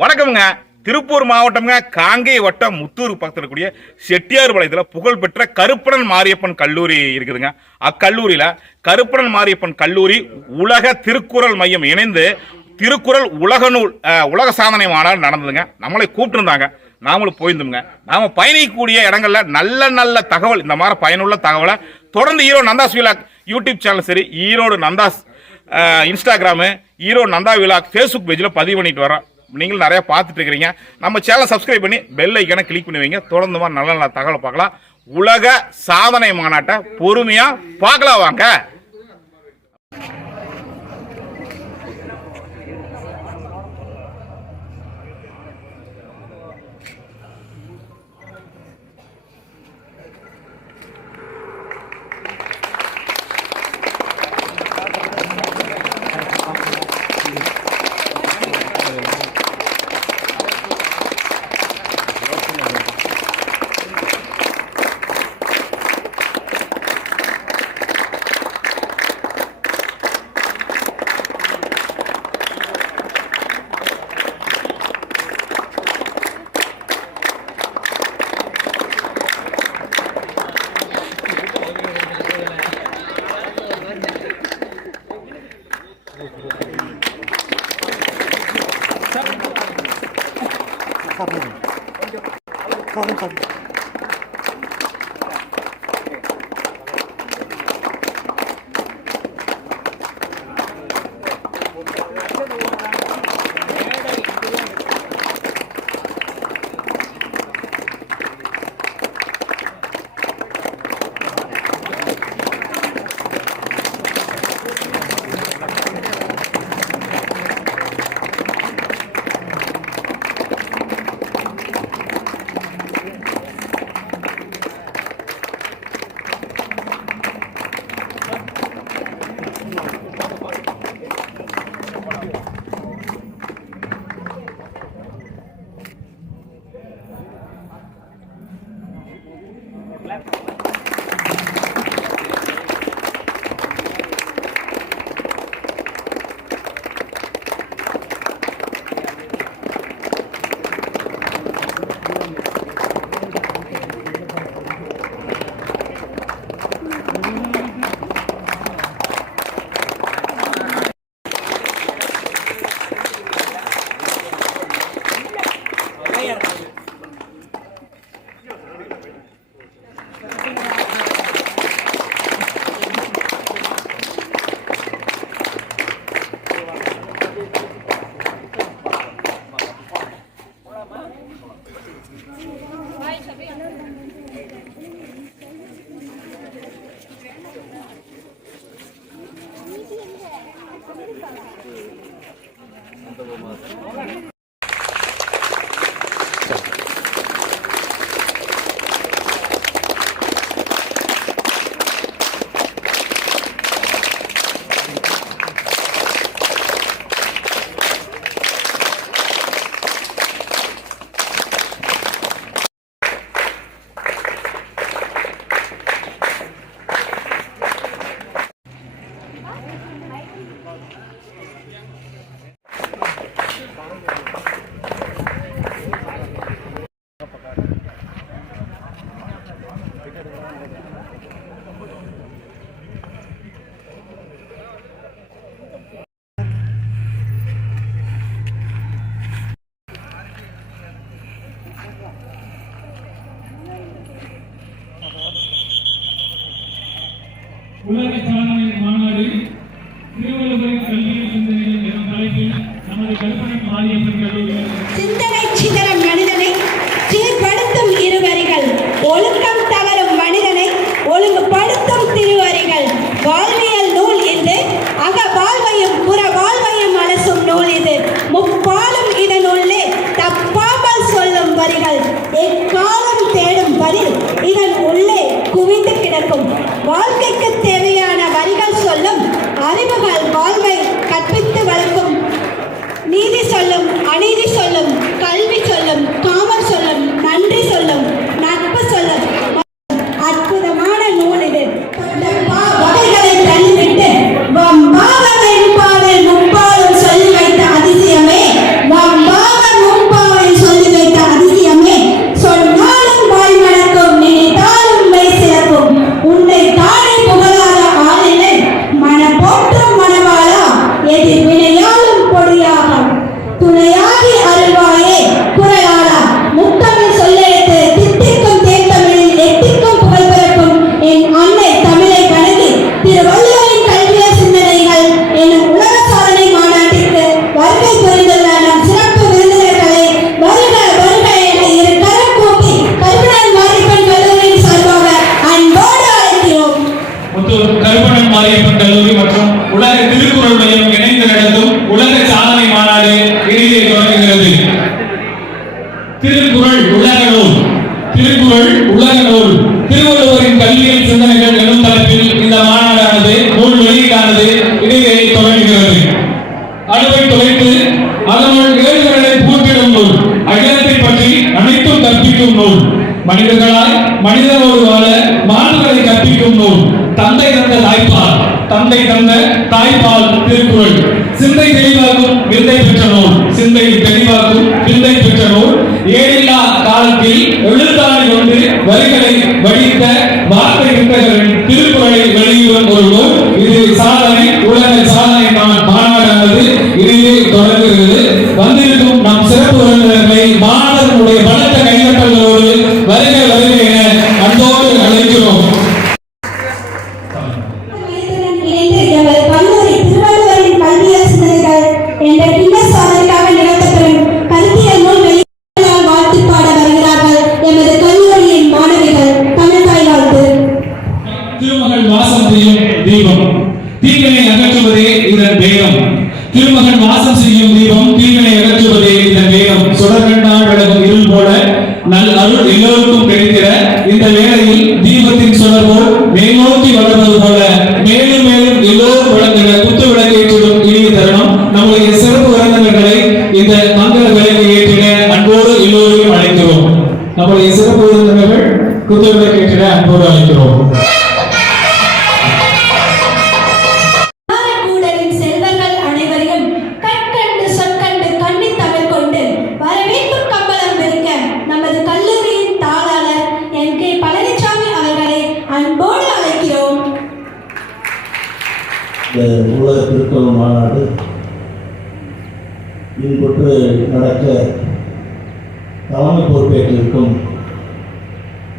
வணக்கம்ங்க. திருப்பூர் மாவட்டம்ங்க, காங்கேய வட்டம் முத்தூர் பக்கத்தில் கூடிய செட்டியார் பாளையத்தில் புகழ்பெற்ற கருப்பணன் மாரியப்பன் கல்லூரி இருக்குதுங்க. அக்கல்லூரியில் கருப்பணன் மாரியப்பன் கல்லூரி உலக திருக்குறள் மையம் இணைந்து திருக்குறள் உலக நூல் உலக சாதனை மாநாடு நடந்ததுங்க. நம்மளை கூப்பிட்டுருந்தாங்க, நாமளும் போயிருந்தோம்ங்க. நாம் பயணிக்கக்கூடிய இடங்களில் நல்ல நல்ல தகவல், இந்த மாதிரி பயனுள்ள தகவலை தொடர்ந்து Erode Nanda's vlog YouTube channel சரி, Erode Nanda's Instagram, Erode Nanda vlog Facebook பேஜில் பதிவு பண்ணிட்டு வரோம். நீங்கள் நிறைய பார்த்துட்டு இருக்கிறீங்க. நம்ம சேனலை சப்ஸ்கிரைப் பண்ணி பெல் ஐக்கானை கிளிக் பண்ணி வைங்க. தொடர்ந்து மாதிரி நல்ல நல்ல தகவலை பார்க்கலாம். உலக சாதனை மாநாட்டை பொறுமையாக பார்க்கலாம் வாங்க. உலக சாதனை மாநாடு திருவள்ளுவர் கல்வி சிந்தனைகள் என்ற தலைப்பில் நமது கருப்பணன் மாரியப்பன் கல்லூரி சிந்தனை சிதறம் மனிதனை சீர்படுத்தும் இருவரிகள், ஒழுக்கம் தவறும் மனிதனை ஒழுங்குபடுத்தும் திருவரிகள், வாழ்வியல் நூல் இது, அக வாழ்வையும் புற வாழ்வையும் அலசும் நூல் இது, முப்பாலும் இதனுள்ளே தப்பாமல் சொல்லும் வரிகள், எக்காலம் தேடும் பதில் இதன் உள்ளே குவிந்து கிடக்கும், வாழ்க்கைக்கு தேவையான வரிகள் சொல்லும் அறிவுகள் வாழ்வை கற்பித்து வளர்க்கும், நீதி சொல்லும் அநீதி சொல்லும், கல்வி சொல்லும் காமம் சொல்லும், நன்றி சொல்லும் நட்பு சொல்லும் அற்புதமான நூல் இது. வகைகளை தள்ளிவிட்டு வம்பாக முப்பாலும் சொல்லி வைத்த அதிசயமே வம்பாக துணையாகி அருள்வாயே குரலாளா முத்தமிழ் சொல்லெடுத்து தித்திக்கும் தேர்தமிழில் எட்டிக்கும் புகழ் பிறக்கும் என் அன்னை தமிழை வணங்கி திருவள்ளுவரின் கல்வியல் சிந்தனைகள் என்னும் உலக சாதனை மாநாட்டிற்கு வருகை புரிந்துள்ள நம் சிறப்பு விருந்தினர்களை வருக வருக என இரு கரம் கூப்பி கருப்பணன் மாரியப்பன் கல்லூரியின் சார்பாக அன்போடு அழைக்கிறோம். கருப்பணன் மாரியப்பன் கல்லூரி மற்றும் உலக திருக்குறள் மையம் இணைந்து நடத்தும் உலக சாதனை மாநாடு இறுதியை தொடங்குகிறது. திருக்குறள் உலக நூல் திருவள்ளுவரின் கல்வியல் சிந்தனைகள் எனும் தலைப்பில் இந்த மாநாடானது நூல் வெளியீடானது இடையே தொடங்குகிறது. அணுவை தொலைத்து அதனுள் ஏழுகளை பூட்டிடும் நூல், அகிலத்தை பற்றி அனைத்தும் கற்பிக்கும் நூல், மனிதர்களாய் மனிதனோடு வாழ மாண்புகளை கற்பிக்கும் நூல், தந்தை தந்த தாய்ப்பால் திருக்குறள், சிந்தை தெளிவாக்கும் விந்தை பெற்ற நூல், ஏழில்லா காலத்தில் எழுத்தாணி கொண்டு வரிகளை வடித்த வார்த்தை வித்தகரின் திருக்குறளை வெளியிடும் ஒரு நூல். இது உலக சாதனை மாநாடானது இடையே தொடங்குகிறது. வந்திருக்கும் நம் சிறப்பு விருந்தினர்களை மாணவர்களுடைய பலத்த கைதட்டல்களோடு வருக வருக என அன்போடு அழைக்கிறோம். கல்லூரி திருவள்ளுவரின் கல்வியல் சிந்தனைகள் என்ற கின்னஸ் சாதனைக்காக நிகழ்த்தப்படும் கருத்தியல் நூல் வெளியீட்டால் வாழ்த்து பாட வருகிறார்கள் எமது கல்லூரியின் மாணவிகள். தமிழ்தாய் வாழ்த்து. திருமகன் வாசம் செய்யும் தீபம், தீவினை அகற்றுவதே இதன் வேகம். திருமகன் வாசம் செய்யும் தீபம், தீவினை அகற்றுவதே இதன் வேகம். சுடர்கண்டால் விலகும் இருள் போல நல் அருள் எல்லோருக்கும் கிடைக்கிற இந்த வேளையில் தீபத்தின் சுடர் போல் மேலோக்கி வளர்வது போல மேலும் மேலும் எல்லோரும் வழங்குகிற குத்து விளக்கேற்றிடும் இனிய தருணம். நம்முடைய சிறப்பு விருந்தினர்களை இந்த மங்கள விளக்கை ஏற்றிட அன்போடு எல்லோரையும் அழைக்கிறோம். நம்முடைய சிறப்பு விருந்தினர்கள் குத்து விளக்கேற்றிட அன்போடு அழைக்கிறோம். கூடலின் செல்வங்கள் அனைவரையும் கற்கண்டு சொற்கண்டு கண்ணி தமிழ் கொண்டு வரவேற்பும் கம்பளம் பெருக்க நமது கல்லூரியின் தாளாளர் என் கே பழனிசாமி அவர்களை அன்போடு அழைக்கிறோம். இந்த உலக திருக்குறள் மாநாடு இன்புற்று நடக்க தலைமை பொறுப்பேற்றிருக்கும்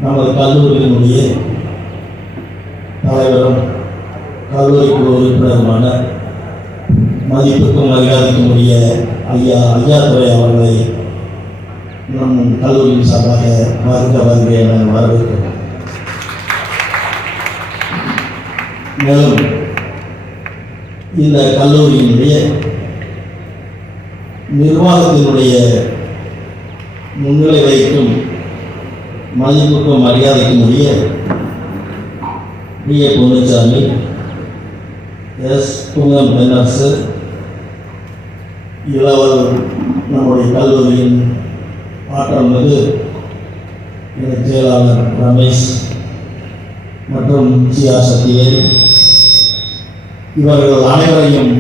நமது கல்லூரியினுடைய தலைவரும் கல்லூரி குழு உறுப்பினருமான மதிப்புக்கும் மரியாதைக்கும் உரிய ஐயாத்துறை அவர்களை நம் கல்லூரியின் சார்பாக வருக என வரவேற்கிறோம். மேலும் இந்த கல்லூரியினுடைய நிர்வாகத்தினுடைய முன்னிலை வைக்கும் மதிப்புக்கும் மரியாதைக்கும் உரிய பி. ஏ. பொன்னுச்சாமி, எஸ். புங்கம் பெண்ணரசு, இளவல் நம்முடைய கல்லூரியின் ஆற்றல் மிகு செயலாளர் ரமேஷ் மற்றும் சத்தியன், இவர்கள் அனைவரையும்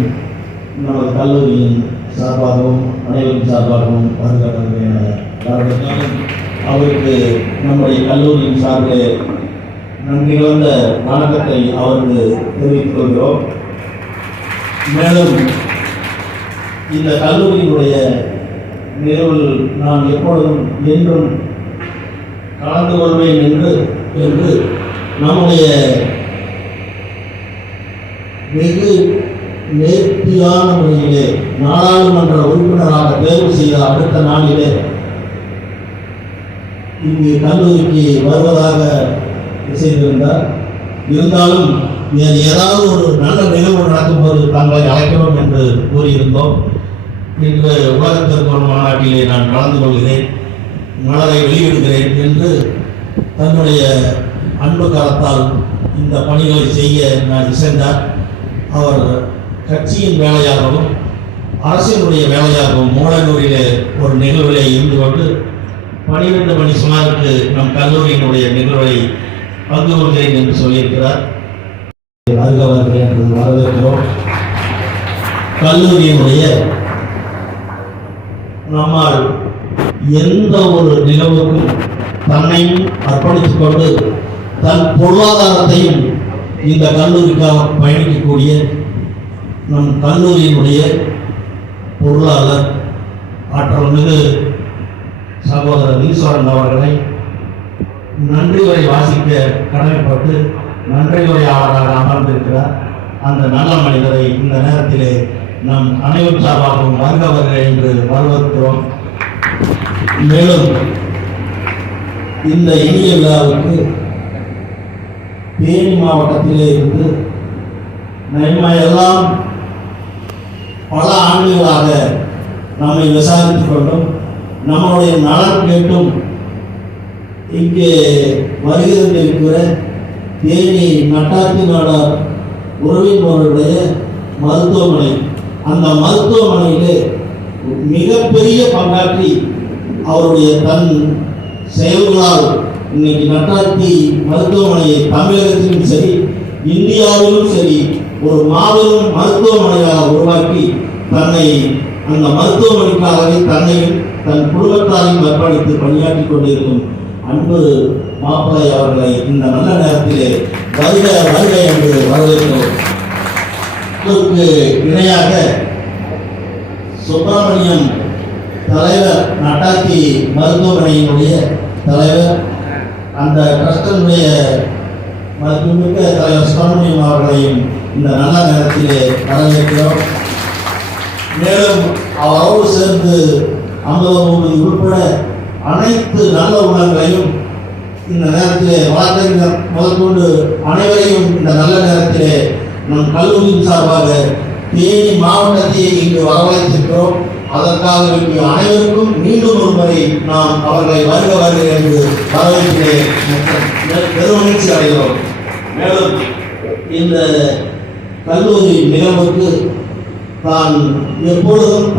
நமது கல்லூரியின் சார்பாகவும் அனைவரின் சார்பாகவும் வரவேற்கிறேன். அவருக்கு நம்முடைய கல்லூரியின் சார்பில் நன்றி கலந்த வணக்கத்தை அவருக்கு தெரிவித்துக் கொள்கிறோம். மேலும் இந்த கல்லூரியினுடைய நிகழ்வில் நான் எப்பொழுதும் என்றும் கலந்து கொள்வேன் என்று நம்முடைய வெகு நேர்த்தியான முறையிலே நாடாளுமன்ற உறுப்பினராக தேர்வு செய்த அடுத்த நாளிலே இங்கு கல்லூரிக்கு வருவதாக செய்திருந்தார். இருந்தாலும் வேறு ஏதாவது ஒரு நல்ல நிகழ்வு நடக்கும்போது தங்களை அழைக்கிறோம் என்று கூறியிருந்தோம். இன்று உலக திருக்குறள் மாநாட்டிலே நான் கலந்து கொள்கிறேன், மலரை வெளியிடுகிறேன் என்று தன்னுடைய அன்பு காலத்தால் இந்த பணிகளை செய்ய நான் இசைந்தார். அவர் கட்சியின் வேலையாகவும் அரசினுடைய வேலையாகவும் மூலனூரிலே ஒரு நிகழ்விலே இருந்து கொண்டு 12 மணி சுமாருக்கு நம் கல்லூரியினுடைய நிகழ்வை பங்கு கொள்கிறேன் என்று சொல்லியிருக்கிறார். வருகிறேன் என்று வரவேற்கிறோம். கல்லூரியினுடைய நம்மால் எந்த ஒரு நிகழ்வுக்கும் தன்னையும் அர்ப்பணித்துக் கொண்டு தன் பொருளாதாரத்தையும் இந்த கல்லூரிக்காக பயணிக்கக்கூடிய நம் கல்லூரியினுடைய பொருளாளர் மாண்புமிகு சகோதரர் ஈஸ்வரன் அவர்களை நன்றி உரை வாசிக்க கடமைப்பட்டு நன்றி உரையாளராக அமர்ந்திருக்கிறார். அந்த நல்ல மனிதரை இந்த நேரத்திலே நம் அனைவரும் சார்பாகவும் வருக வருக என்று வரவேற்கிறோம். மேலும் இந்த இனிய விழாவுக்கு தேனி மாவட்டத்திலே இருந்து நம்மையெல்லாம் பல ஆண்டுகளாக நம்மை விசாரித்துக் கொண்டும் நம்முடைய நலன் கேட்டும் இங்கே வருகிறது இருக்கிற தேனி நட்டாத்தி நாடார் உறவினர்களுடைய மருத்துவமனை, அந்த மருத்துவமனையிலே மிகப்பெரிய பங்காற்றி அவருடைய தன் செயல்களால் இன்னைக்கு நட்டாத்தி மருத்துவமனையை தமிழகத்திலும் சரி இந்தியாவிலும் சரி ஒரு மாபெரும் மருத்துவமனையாக உருவாக்கி தன்னை அந்த மருத்துவமனைக்காகவே தன்னையும் தன் குடும்பத்தாரையும் அர்ப்பணித்து பணியாற்றி கொண்டிருக்கும் அன்பு மாப்பிள்ளை அவர்களை இந்த நல்ல நேரத்திலே வருக வருக என்று வரவேற்கிறோம். இதற்கு இணையாக சுப்பிரமணியம் தலைவர் நட்டாத்தி மருத்துவமனையினுடைய தலைவர், அந்த ட்ரஸ்டினுடைய மருத்துவமிக்க தலைவர் சுப்பிரமணியம் அவர்களையும் இந்த நல்ல நேரத்திலே வரவேற்கிறோம். மேலும் அவரோடு சேர்ந்து அமுதபூமி உட்பட அனைத்து நல்ல உள்ளங்களையும் இந்த நேரத்திலே வழக்கறிஞர் முதற்கொண்டு அனைவரையும் இந்த நல்ல நேரத்திலே நம் கல்லூரியின் சார்பாக தேனி மாவட்டத்தை இங்கு வரவழைத்திருக்கிறோம். அதற்காக இங்கு அனைவருக்கும் மீண்டும் ஒரு முறை நாம் அவர்களை வருக வருக என்று வரவேற்கிறே பெருமகிழ்ச்சி அடைகிறோம். மேலும் இந்த கல்லூரி நிகழ்வுக்கு தான் எப்பொழுதும்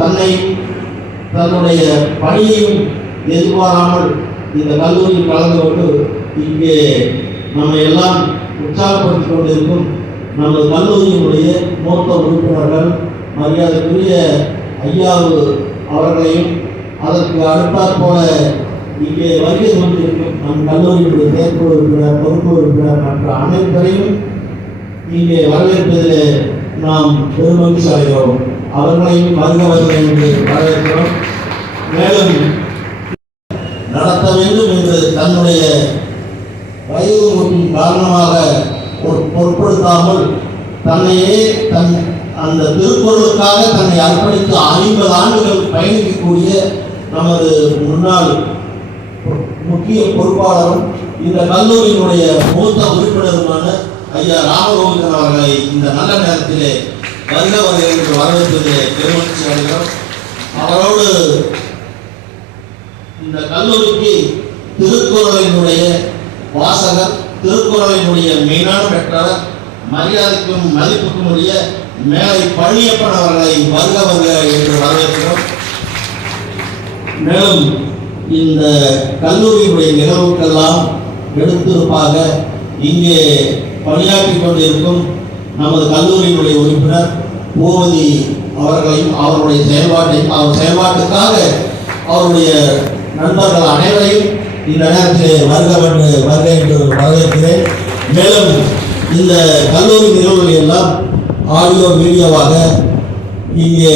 தன்னுடைய பணியையும் எதிர்பாராமல் இந்த கல்லூரியில் கலந்து கொண்டு இங்கே நம்ம எல்லாம் உற்சாகப்படுத்திக் கொண்டிருக்கும் நமது கல்லூரியினுடைய மூத்த உறுப்பினர்கள் மரியாதைக்குரிய ஐயாவு அவர்களையும் அதற்கு அடுத்தாற் போல இங்கே வருகை கொண்டிருக்கும் நம் கல்லூரியினுடைய தேர்வு உறுப்பினர், பொறுப்பு உறுப்பினர் மற்ற அனைவரையும் இங்கே வரவேற்பதிலே நாம் பெருமகிழ்ச்சி அடைகிறோம். அவர்களையும் வருக வருக என்று வரவேற்கிறோம். மேலும் நடத்த வேண்டும் என்று தன்னுடைய வயது மூப்பின் காரணமாக பொருட்படுத்தாமல் தன்னையே அந்த திருக்குறளுக்காக தன்னை அர்ப்பணித்து 50 ஆண்டுகள் பயணிக்கக்கூடிய நமது முன்னாள் முக்கிய பொறுப்பாளரும் இந்த கல்லூரியினுடைய மூத்த உறுப்பினருமான ஐயா ராமகோவிந்தன் அவர்களை இந்த நல்ல நேரத்திலே வருக வருக என்று வரவேற்பதிலே பெருமகிழ்ச்சி அடைகிறோம். அவரோடு இந்த கல்லூரிக்கு திருக்குறளினுடைய வாசகர், திருக்குறளினுடைய மெயினான பெற்றவர், மரியாதைக்கும் மதிப்புக்கும் உரிய மேலை பழனியப்பன் அவர்களை வருக வருக என்று வரவேற்கிறோம். மேலும் இந்த கல்லூரியினுடைய நிகழ்வுக்கெல்லாம் எடுத்திருப்பாக இங்கே பணியாற்றி கொண்டிருக்கும் நமது கல்லூரியினுடைய உறுப்பினர் பூவதி அவர்களையும் அவருடைய செயல்பாட்டுக்காக அவருடைய நண்பர்கள் அனைவரையும் இந்த நேரத்தில் வருக என்று வரவேற்கிறேன். மேலும் இந்த கல்லூரி நிகழ்வுகள் எல்லாம் ஆடியோ வீடியோவாக இங்கே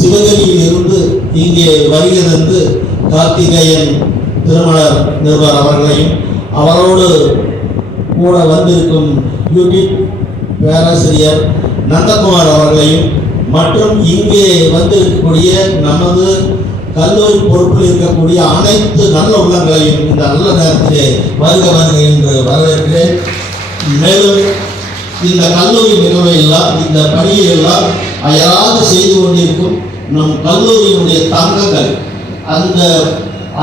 சிவகரியில் இருந்து இங்கே வருகிறது கார்த்திகேயன் திருமணர் நிருபர் அவர்களையும் அவரோடு கூட வந்திருக்கும் யூடியூப் பேராசிரியர் நந்தகுமார் அவர்களையும் மற்றும் இங்கே வந்திருக்கக்கூடிய நமது கல்லூரி பொறுப்பில் இருக்கக்கூடிய அனைத்து நல்ல உள்ளங்களையும் இந்த நல்ல நேரத்திலே வருக வருக என்று வரவேற்கிறேன். மேலும் இந்த கல்லூரி நிகழ்வை எல்லாம் இந்த பணியை எல்லாம் அயராது செய்து கொண்டிருக்கும் நம் கல்லூரியினுடைய தங்கங்கள்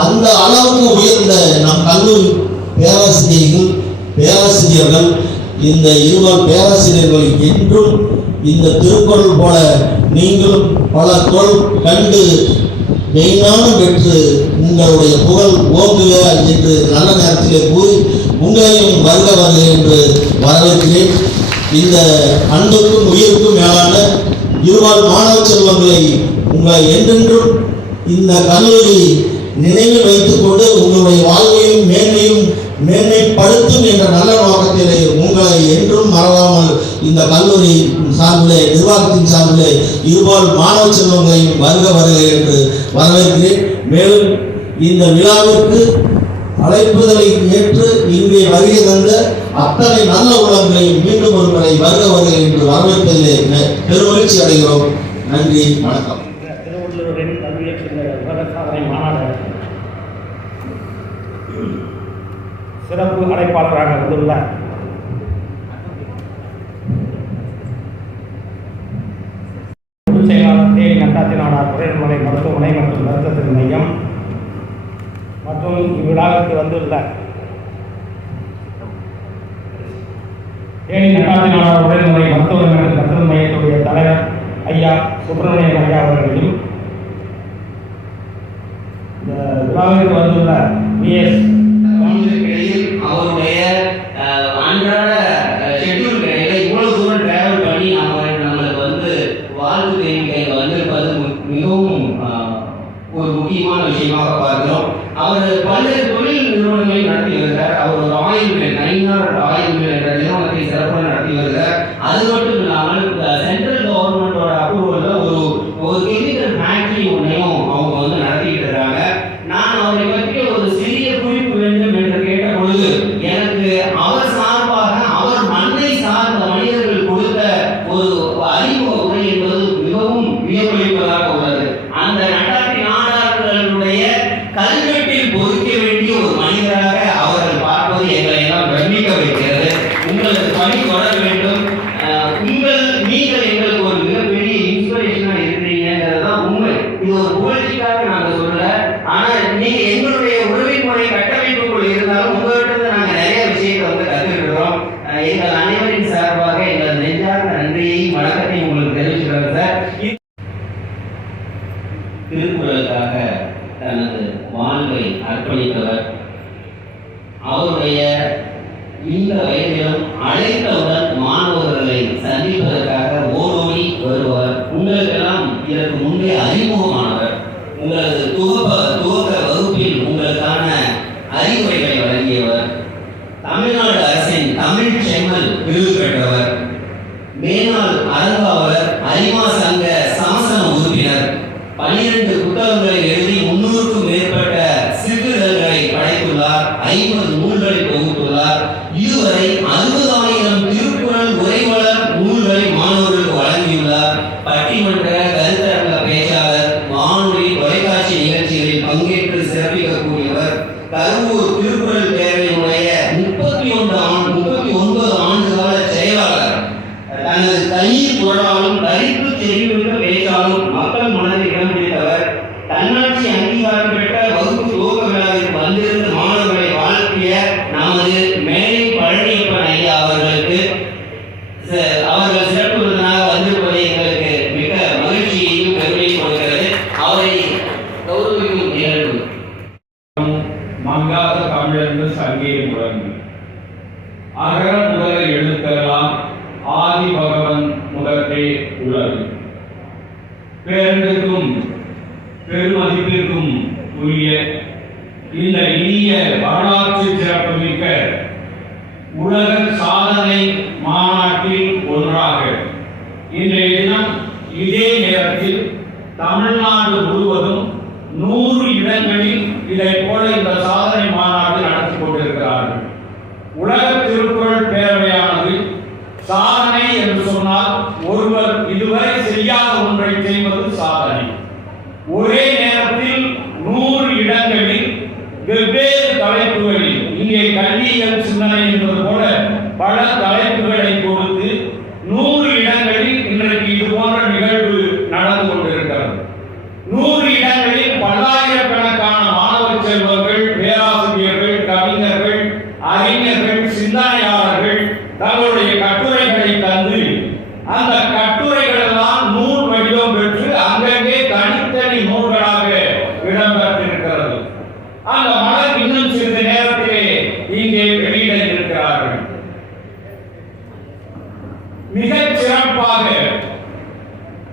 அந்த அளவுக்கு உயர்ந்த நம் கல்லூரி பேராசிரியர்கள் இந்த இருவர் பேராசிரியர்கள் என்றும் இந்த திருக்குறள் போல நீங்களும் பல தொல் கண்டு மெய்ஞானம் பெற்று உங்களுடைய புகழ் ஓங்குக என்று நல்ல நேரத்திலே கூறி உங்களையும் வருக வருக என்று வரவேற்கிறேன். இந்த அன்புக்கும் உயிருக்கும் மேலான இருவாழ் மாணவ செல்வங்களை உங்களை என்றென்றும் இந்த கல்லூரி நினைவில் வைத்துக் கொண்டு உங்களுடைய வாழ்வையும் மேன்மையும் மேன்மைப்படுத்தும் என்ற நல்ல நோக்கத்திலே உங்களை என்றும் மறவாமல் இந்த கல்லூரி சார்பிலே நிர்வாகத்தின் சார்பிலே இதுபோல் மாணவ செல்வங்களையும் வருக வருக என்று வரவேற்கிறேன். மேலும் இந்த விழாவிற்கு அழைப்புதலை ஏற்று இங்கே வருகை தந்த அத்தனை நல்ல உள்ளங்களையும் மீண்டும் ஒரு முறை வருக வருக என்று வரவேற்பதிலே பெருமகிழ்ச்சி அடைகிறோம். நன்றி, வணக்கம். திருவள்ளுவரின் கல்வியை உலக சாதனை மாநாடு சிறப்பு அழைப்பாளராக வந்துள்ள பொதுச் செயலாளர் தேனி நட்டாத்தி நாடார் குறைமலை மருத்துவமனை மற்றும் மருத்துவத்தின் மையம் மற்றும் இவ்விழாவிற்கு வந்துள்ள தேனி நட்டாத்தி நாடார் குறைமலை மருத்துவமனை மற்றும் மருத்துவ மையத்துடைய தலைவர் ஐயா சுப்பிரமணியன் ஐயா அவர்களையும் இந்த விழாவிற்கு வந்துள்ள பிஎஸ் அவருடைய அன்றாட ஷெட்யூல் கிடையில இவ்வளவு தூரம் டிராவல் பண்ணி நம்மளுக்கு வந்து வாழ்வு தேனிக்கையில் வந்திருப்பது மிகவும் ஒரு முக்கியமான விஷயமாக பார்க்கிறோம். அவர் பல்வேறு தொழில் நிறுவனங்களை நடத்தி வருகிறார். அவர் ஒரு oil mill, Nainar oil mill என்ற நிறுவனத்தை சிறப்பாக நடத்தி வருகிறார். அது மட்டும் இல்லாமல் சென்ட்ரல் கவர்மெண்டோட அப்ரூவல்ல ஒரு கெமிக்கல் ஃபேக்டரி ஒன்றையும் அவங்க வந்து நடத்திக்கிட்டு இருக்காங்க. நான் அவரை பற்றி ஒரு சிறிய குறிப்பு வேண்டும் என்று கேட்ட பொழுது எனக்கு அவர் சார்பாக அவர் மண்ணை சார்ந்த மனிதர்கள் கொடுத்த ஒரு அறிமுக உரை என்பது மிகவும் வியப்பளிப்பதாக உள்ளது. அந்த நட்டாத்தி நாடார்களுடைய கல்வெட்டில் பொறிக்க வேண்டிய ஒரு மனிதராக அவர்கள் பார்ப்பது எங்களை எல்லாம் பிரமிக்க வைக்கிறது. உங்களுக்கு பணி தொடர வேண்டும். நீங்கள் எங்களுக்கு ஒரு மிகப்பெரிய இன்ஸ்பிரேஷனா இருக்கிறீங்கிறதுதான் உண்மை. இது ஒரு புகழ்ச்சிக்காக நாங்கள் சொல்லல. ஆனா நீங்க எங்களுடைய உறவின்முறை கட்டமைப்புக்குள் இருந்தாலும் உங்கள்கிட்ட நாங்க நிறைய விஷயத்தை வந்து கத்துக்கிறோம். எங்கள் அனைவரின் சார்பாக எங்கள் நெஞ்சார்ந்த நன்றியையும் வணக்கத்தையும் உங்களுக்கு தெரிவிச்சுக்கிறோம் சார். திருக்குறளுக்காக தனது வாழ்வை அர்ப்பணித்தவர். அவருடைய இந்த வயதிலும் அழைத்தவுடன் மாணவர்களை சந்திப்பதற்காக ஓடோடி வருவார். உங்களுக்கெல்லாம் இதற்கு முன்பே அறிமுகமானவர். உங்களது துவக்க வகுப்பில் உங்களுக்கான அறிவுரைகளை வழங்கியவர். தமிழ்நாடு அரசின் தமிழ் செம்மல் விருது பெற்றவர். மேனாள் அரங்காவலர், அரிமா சங்க சாசன உறுப்பினர். 12 புத்தகங்களை எழுதி 300க்கும் மேற்பட்ட சிறுகதைகளை படைத்துள்ளார். 50 நூல்களை தொகுத்துள்ளார். இதுவரை 60,000 திருக்குறள் உரைவளர் நூல்களை மாணவர்களுக்கு வழங்கியுள்ளார். பட்டிமன்ற கருத்தரங்க பேச்சாளர், வானொலி தொலைக்காட்சி நிகழ்ச்சிகளில் பங்கேற்று சிறப்பிக்கக்கூடியவர். கரூர் திருக்குறள் பேரவையினுடைய 39 ஆண்டுகால செயலாளர். தனது தனி குரலாலும் தரிப்பு தெரிவித்த பேச்சாலும் மக்கள் மனதில் இடம் பிடித்தவர். தன்னாட்சி அங்கீகாரம் பெற்ற வகுப்பு துவக்க விழாவிற்கு வந்திருந்த மாணவர்களை வாழ்த்திய நமது மேலை பழனியப்பன் ஐயா அவர்களுக்கு அவர்கள் சிறப்பு விருதாக வந்திருப்பதை எங்களுக்கு மிக மகிழ்ச்சியையும் பெருமையும் கொடுக்கிறது. அவரை கௌரவிக்கும் நிகழ்வு. மங்காத தமிழென்று சங்கே முழங்கு அகர முதல எழுத்தெல்லாம் ஆதி பகவன் முதற்றே உள்ளது. பேரன்பிற்கும் பெருமதிப்பிற்கும் உரிய இந்த இனிய வரலாற்று சிறப்புமிக்க உலக சாதனை மாநாட்டில் ஒன்றாக இன்றைய தினம் இதே நேரத்தில் தமிழ்நாடு முழுவதும் 100 இடங்களில் இதை போல இந்த சாதனை மாநாடு நடத்தி கொண்டிருக்கிறார்கள். உலக திருக்குறள் பேரவையானது சாதனை என்று சொன்னால் ஒருவர் இதுவரை செய்யாத ஒன்றை செய்வது சாதனை. ஒரே நேரத்தில் 100 இடங்களில் வெவ்வேறு தலைப்புகளில், இங்கே கல்வியியல் சிந்தனை என்பது போல பல தலைப்புகளை கொடுத்து 100 இடங்களில் இன்றைக்கு இது போன்ற நிகழ்வு நடந்து கொண்டிருக்கிறது. 100 இடங்களில் பல்லாயிரக்கணக்கான மாணவ செல்வங்கள், பேராசிரியர்கள், கவிஞர்கள், அறிஞர்கள், சிந்தனையாளர்கள் தங்களுடைய கட்டுரைகளை தந்து அந்த கட்டுரைகள் எல்லாம் நூல் வடிவம் பெற்று அங்கங்கே தனித்தனி நூல்களாக இடம்பெற்றிருக்கிறது. அந்த மலர் இன்னும் சிறிது நேரத்திலே இங்கே வெளியிட இருக்கிறார்கள். மிகச் சிறப்பாக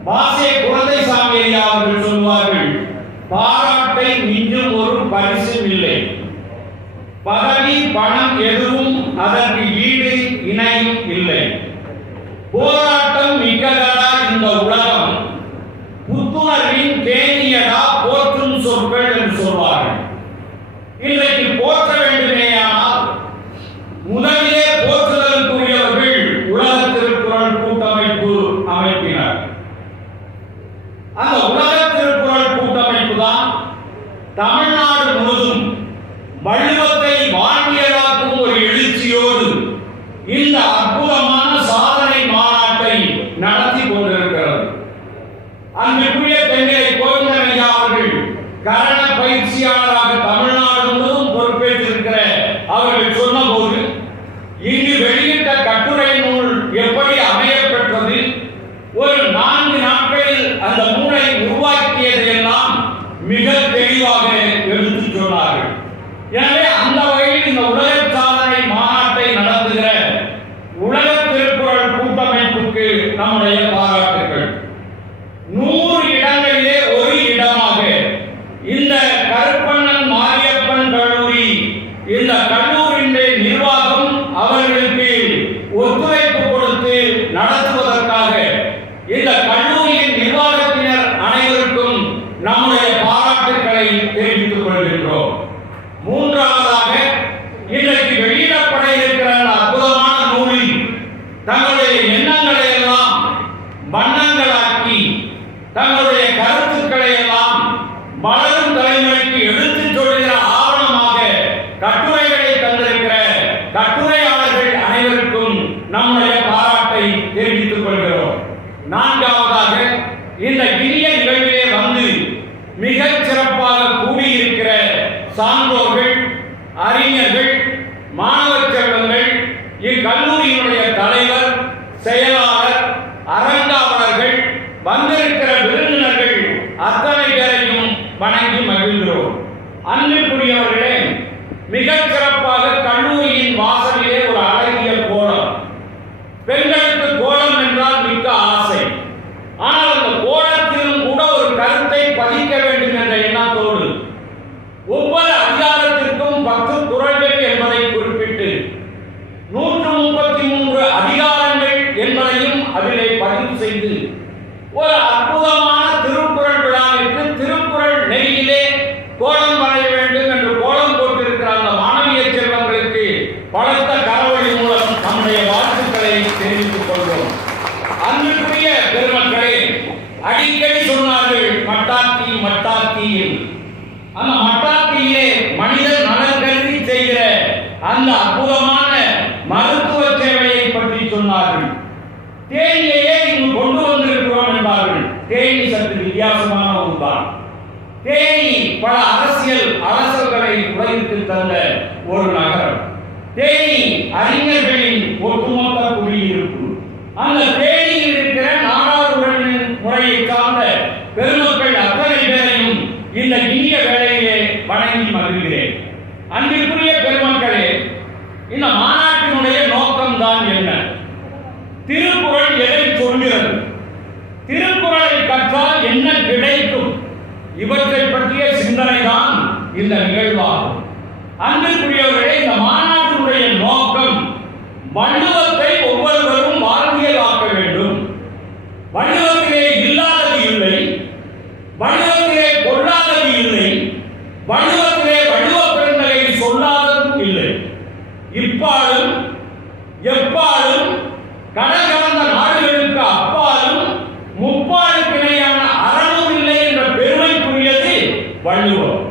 வாசே குழந்தைசாமி ஐயா அவர்கள் சொல்வார்கள், பாராட்டை மிஞ்சும் ஒரு பரிசும் இல்லை. பதவி பணம் எதுவும் அதற்கு ஈடு இணையும் இல்லை. போராட்டம் மிக்கதடா இந்த உலகம், புத்துணர்வின் தேனியடா போற்றும் சொற்கள் என்று சொல்வார்கள். இன்றைக்கு போற்ற வேண்டுமேயானால் முதலிலே போற்றுதலுக்குரியவர்கள் உலக திருக்குறள் கூட்டமைப்பு அமைப்பினர். அந்த உலக திருக்குறள் கூட்டமைப்பு தான் தமிழ்நாடு முழுவதும் வள்ளுவத்தை வாழ்வியலாக்கும் ஒரு எழுச்சியோடு இந்த அற்புதமான சாதனை மாநாட்டை நடத்தி கொண்டிருக்கிறது. அன்றைக்குரிய தென்னை கோவிந்தன் ஐயா அவர்கள் கரண பயிற்சியாளராக தமிழ்நாடு முழுவதும் பொறுப்பேற்றிருக்கிற அவர்கள் சொன்னபோது இங்கு வெளியிட்ட கட்டுரை நூல் எப்படி அமையப்பெற்றது, ஒரு 4 நாட்களில் அந்த நூலை உருவாக்கியதையெல்லாம் மிக தெளிவாக எடுத்து சொன்னார்கள். எனவே அந்த வகையில் இந்த உலக சாதனை மாநாட்டை நடத்துகிற உலக திருக்குறள் கூட்டமைப்புக்கு நம்முடைய பாராட்டுகள். 100 இடங்களிலே ஒரு இடமாக இந்த கருப்பண்ணன் மாரியப்பன் கல்லூரி, இந்த கல்லூரியினுடைய நிர்வாகம் அவர்களுக்கு ஒத்துழைப்பு கொடுத்து நடத்துவதற்காக இந்த கல்லூரியின் நிர்வாகத்தினர் அனைவருக்கும் நம்முடைய பாராட்டுக்களை தெரிவித்துக் கொள்கின்றோம். மூன்றாவதாக இன்றைக்கு வெளியிடப்பட இருக்கிற அற்புதமான நூலில் தங்களுடைய எண்ணங்களை எல்லாம் வண்ணங்களாக்கி தங்களுடைய கருத்துக்களை எல்லாம் வளரும் தலைமுறைக்கு எடுத்துச் சொல்கிற ஆவணமாக கட்டுரைகளை தந்திருக்கிற கட்டுரையாளர்கள் அனைவருக்கும் நம்முடைய பாராட்டை தெரிவித்துக் கொள்கிறோம். நான்காவதாக இந்த இனிய நிகழ்விலே வந்து மிகச் சிறப்பாக கூடியிருக்கிற சான்றோர்கள், அறிஞர்கள், மாணவ செல்வங்கள், இக்கல்லூரியினுடைய தலைவர், செயலாளர், அரங்காவலர்கள், வந்திருக்கிற விருந்தினர்கள் அத்தனை பேரையும் வணங்கி மகிழ்கிறோம். அன்புக்குரியவர்களே, மிகச் சிறப்பாக கல்லூரியின் வாசலிலே ஒரு அழகிய கோலம். பெண்களுக்கு கோலம் என்றால் மிக்க ஆசை. ஆனால் அந்த கோலத்திலும் கூட ஒரு கருத்தை பதிக்க வேண்டும் என்ற எண்ணத்தோடு ஒவ்வொரு அதிகாரத்திற்கும் 10 குறள்கள் என்பதை குறிப்பிட்டு 133 அதிகாரங்கள் என்பதையும் அதிலே பதிவு செய்து ஒரு அற்புதமான திருக்குறள் விழாவிற்கு திருக்குறள் நெறியிலே கோலம் வரைய வேண்டும் என்று கோலம் போட்டிருக்கிற அந்த மாணவிய செல்வங்களுக்கு பலத்த கரவொலி மூலம் நம்முடைய வாழ்த்துக்களை தெரிவித்துக் கொள்வோம். அன்புக்குரிய பெருமக்களே, அடிக்கடி சொன்னார்கள் மட்டாத்தி மட்டாத்தியில். அந்த மட்டாத்தியிலே மனிதன் நலன் கருதி செய்கிற அந்த அற்புதமான மருத்துவ சேவையை பற்றி சொன்னார்கள். தேனியையே இங்கு கொண்டு வந்திருக்கிறோம் என்பார்கள். தேனி சற்று வித்தியாசமான ஒன்றுதான். தேனி பல அரசியல் அரசர்களை உலகிற்கு தந்த ஒரு நகரம். தேனி அறிஞர்களின் ஒட்டுமொத்த குடியிருப்பு. அந்த தேனியில் இருக்கிற நாடாளுமன்ற முறையை சார்ந்த பெருமக்கள் அத்தனை பேரையும் இந்த இனிய வேளையிலே வணங்கி மகிழ்கிறேன். அன்பிற்குரிய பெருமக்களே, இந்த மாநாட்டினுடைய நோக்கம்தான் என்ன? திருக்குறள் எதை சொல்கிறது? திருக்குறளை கற்றால் என்ன கிடைக்கும்? இவற்றை பற்றிய சிந்தனை தான் இந்த நிகழ்வாகும். அன்பிற்குரியவர்களே, இந்த மாநாட்டினுடைய நோக்கம் வள்ளுவத்தை ஒவ்வொருவரும் வாழ்வியலாக்க வேண்டும். வள்ளுவத்திலே இல்லாதது இல்லை, வள்ளுவத்திலே கொள்ளாதது இல்லை, வள்ளுவத்திலே வள்ளுவ பெருந்தகை சொல்லாததும் இல்லை. இப்பாலும் எப்பாலும் கடந்த நாடுகளுக்கு அப்பாலும் முப்பாலுக்கு இணையான அறமும் இல்லை என்ற பெருமைக்குரியது வள்ளுவம்.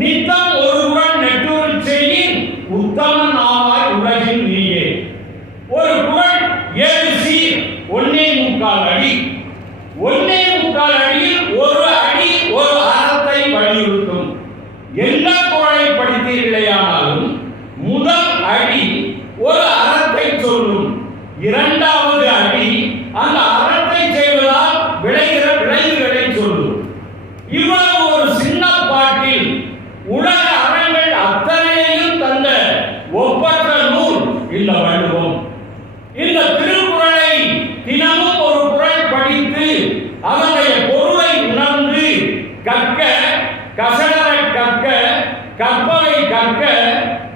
நித்தம் ஒருவன் நெற்றூர் செய்யின் உத்தமன் ஆவாய் உலகில் நீயே. ஒரு குறள் 7 சீர் 1.25 அடி. 1.25 அடியில் ஒரு அடி ஒரு அறத்தை வலியுறுத்தும். எந்த குறளை படித்தீர்களேயானாலும் முதல் அடி ஒரு அறத்தை சொல்லும், 2வது அடி அந்த அறத்தை செய்வதால் விளைகிற விளைவுகளை சொல்லும். இவ்வளவு ஒரு சின்ன பாட்டில் உலக அறங்கள் அத்தனையையும் தந்த ஒப்பற்ற நூல் இந்த வள்ளுவம். இந்த திருக்குறளை தினமும் ஒரு குறள் படித்து அதனுடைய பொருளை உணர்ந்து கற்க, கசடர கற்க, கற்பவை கற்க,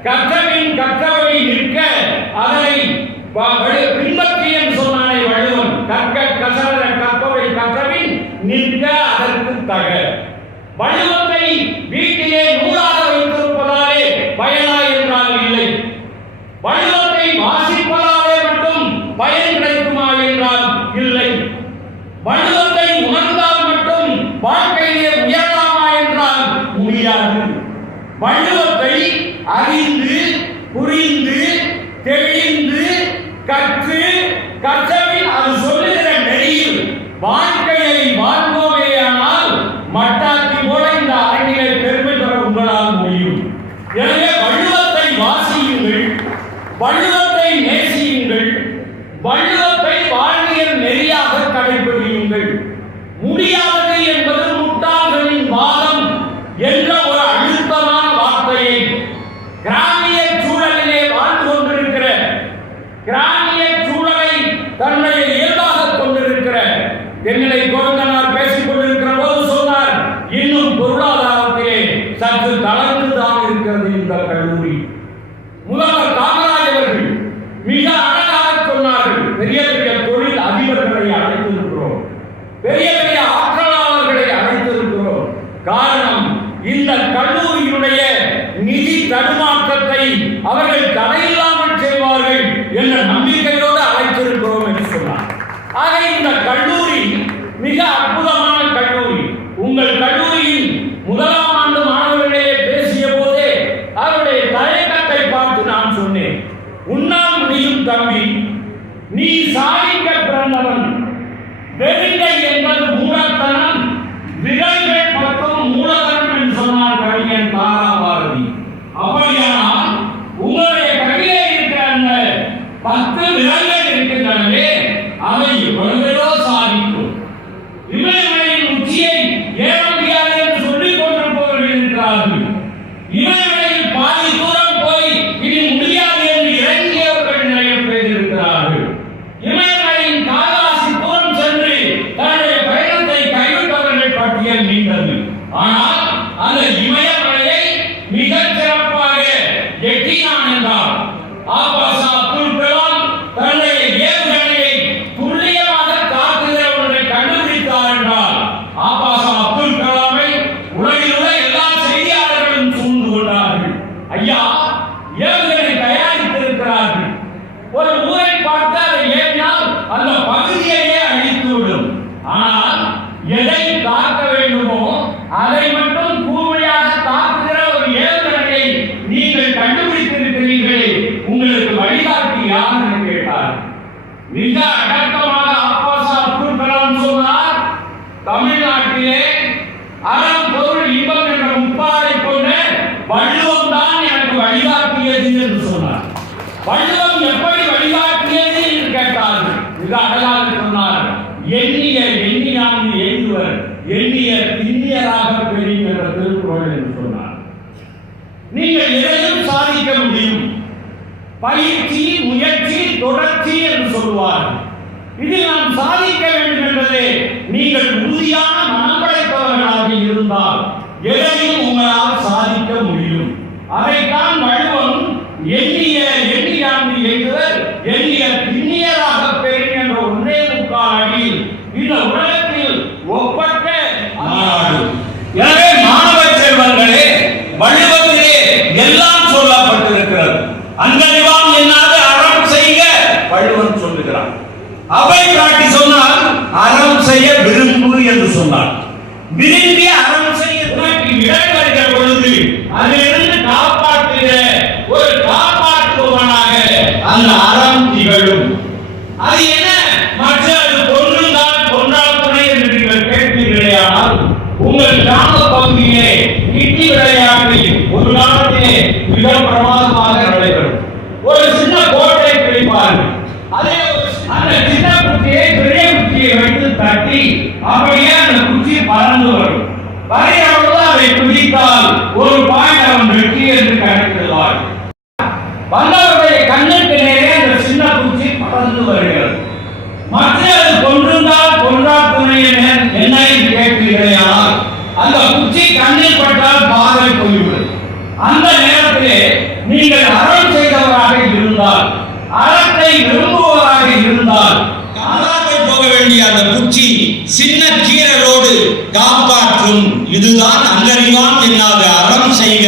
கற்றவின் கற்றவை நிற்க அதனை பின்பற்றி என்று சொன்னானே வள்ளுவன். கற்க கசட கற்பவை கற்றவின் நிற்க அதற்கு தக. வள்ளுவத்தை வீட்டிலே நூலாக வைத்திருப்பதாலே பயனா என்றால் இல்லை. வள்ளுவத்தை வாசிப்பதாலே மட்டும் பயன் கிடைக்குமா என்றால் இல்லை. வள்ளுவத்தை உணர்ந்தால் மட்டும் வாழ்க்கையிலே உயரலாமா என்றால் முடியாது. வள்ளுவத்தை அறிந்து புரிந்து தெளிந்து கற்று கற்றபின் அது சொல்லுகிற நெறியில் வாழ்க்கையை வாழ்வோமேயானால் மட்டாக்கி போல இந்த அரங்கிலே பெருமை பெற உங்களால் முடியும். எனவே வள்ளுவத்தை வாசியுங்கள், வள்ளுவத்தை நேசியுங்கள், வள்ளுவத்தை வாழ்வியல் நெறியாக கடைபிடியுங்கள். முடியாது என்பது முட்டாள்களின் வாதம் என்ற ஒரு அழுத்தமான வார்த்தையை கிராமிய சூழலிலே வாழ்ந்து கொண்டிருக்கிற, கிராமிய சூழலை தன்னுடைய இயல்பாக கொண்டிருக்கிற தென்னிலை கோவிந்தனார் பேசிக் கொண்டிருக்கிற போது சொன்னார், இன்னும் பொருளாதாரத்திலே சற்று தளர்ந்துதான் இருக்கிறது இந்த கல்லூரி. முதல்வர் காமராஜ் அவர்கள் மிக அழகாக சொன்னார்கள், பெரிய பெரிய தொழில் அதிபர்களை அழைத்திருக்கிறோம், பெரிய பெரிய ஆற்றலாளர்களை அழைத்திருக்கிறோம். காரணம், இந்த கல்லூரியினுடைய நிதி தடுமாற்றத்தை அவர்கள் தடையில்லாமல் செய்வார்கள் என்ற நம்பிக்கையோடு அழைத்திருக்கிறோம் என்று சொன்னார். ஆக இந்த கல்லூரி மிக அற்புதமான கல்லூரி. உங்கள் கல்லூரியின் முதலாம் ஆண்டு மாணவர்களிடையே பேசிய போதே அவருடைய தயக்கத்தை பார்த்து நான் சொன்னேன், உன்னால் முடியும் தம்பி, நீ சாதிக்க பிறந்தவன். வெறுங்கை என்பது மூலத்தனம், விரல்கள் பக்கம் மூலதனம் என்று சொன்னார் கவிஞன் தாராபாரதி. அப்படியானால் உங்களுடைய கையிலே இருக்கிற அந்த 10 விரல்கள் இருக்கின்றனவே அவை எவ்வளவோ சாதிக்கும். இமயமலையின் உச்சியை ஏற முடியாது என்று சொல்லிக் கொண்டிருப்பவர்கள் இருக்கிறார்கள். இமயமலையில் பாதி தூரம் போய் இனி முடியாது என்று இறங்கியவர்கள் நிறைய பேர் இருக்கிறார்கள். இமயமலையின் காலாசி தூரம் சென்று தன்னுடைய பயணத்தை கைவிட்டவர்கள் பட்டியல் நீண்டது. ஆனால் அந்த இமயமலையை மிகச் சிறப்பாக எட்டினான் என்றார். ஆபாசா அப்துல் கலாம் தன்னுடைய ஏவுகணையை துல்லியமாக தாக்குகிறவர்களை கண்டுபிடித்தார் என்றால் ஆபாசா அப்துல் கலாமை உலகில் உள்ள எல்லா செய்தியாளர்களும் சூழ்ந்து கொண்டார்கள். ஐயா, ஏவுகணை தயாரித்திருக்கிறார்கள். ஒரு ஊரை பார்த்து அதை ஏறினால் அந்த பகுதியையே அழித்துவிடும். ஆனால் எதை தாக்க வேண்டுமோ அதை மட்டும் கூர்மையாக தாக்குகிற ஒரு ஏவுகணையை நீங்கள் கண்டுபிடித்திருக்கிறீர்களே, உங்களுக்கு வழிகாட்டி யார் என்று கேட்டார். மிக அடக்கமாக ஆபாசா அப்துல் கலாம் சொன்னார், தமிழ்நாட்டிலே அறம் பொருள் இன்பம் என்ற முப்பாரை கொண்ட வள்ளுவம் தான் எனக்கு வழிகாட்டியது என்று சொன்னார். வள்ளுவம் எப்படி வழிகாட்டியது என்று கேட்டார்கள். மிக அழகாக சொன்னார், எண்ணிய எண்ணியான் எண்ணுவர் எண்ணிய திண்ணியராக பெறும் என்ற திருக்குறள் என்று சொன்னார். நீங்கள் எதையும் சாதிக்க முடியும். பயிற்சி, முயற்சி, தொடர்ச்சி என்று சொல்வார்கள். இது நாம் சாதிக்க வேண்டும் என்பதே நீங்கள் உறுதியான மனம் படைத்தவர்களாக இருந்தால் எதையும் உங்களால் சாதிக்க முடியும். அதைத்தான் வள்ளுவம் எண்ணிய எண்ணியான் எண்ணுவர் எண்ணிய திண்ணியராக பெறும் என்ற ஒன்றே முக்கால் அடியில் இந்த உலகத்தில் ஒப்பற்ற நாடு. எனவே மாணவ செல்வங்களே, வள்ளுவத்திலே எல்லாம் சொல்லப்பட்டிருக்கிறது. அங்கறிவாம் என்னாது அறம் செய்க வள்ளுவன் சொல்லுகிறான். அவை காட்டி சொன்னால் அறம் செய்ய விரும்பு என்று சொன்னார். விரும்பிய அறம் செய்ய இடம் வருகிற பொழுது அதிலிருந்து காப்பாற்றுகிற ஒரு காப்பாற்றுவனாக அந்த அறம் திகழும். அது என்ன? மற்ற கொன்றுதான் கொன்றால் துணை என்று நீங்கள் கேட்பீர்களேயானால் உங்கள் கிராம பகுதியிலே இட்டி விளையாட்டு ஒரு காலத்திலே மிக பிரமாதமாக நடைபெறும். ஒரு சின்ன கோட்டை பிடிப்பார்கள். அதே அந்த சின்ன குச்சியை பெரிய குச்சியை வைத்து தட்டி அப்படியே அந்த குச்சி பறந்து வரும். வரையவர்கள் அதை குதித்தால் ஒரு பாயிண்ட் அவன் வெற்றி என்று கணக்கிடுவார். வந்தவருடைய கண்ணுக்கு நேரே அந்த சின்ன குச்சி பறந்து வருகிறது. மற்றது கொன்றால் கொன்றால் துணையை என்ன என்று கேட்கிறீர்களேயானால் அந்த குச்சி கண்ணில் பட்டால் பார்வை போய்விடும். அந்த நேரத்திலே நீங்கள் சின்ன கீரலோடு காப்பாற்றும் இதுதான் அங்கறிவான் என்னாத அறம் செய்க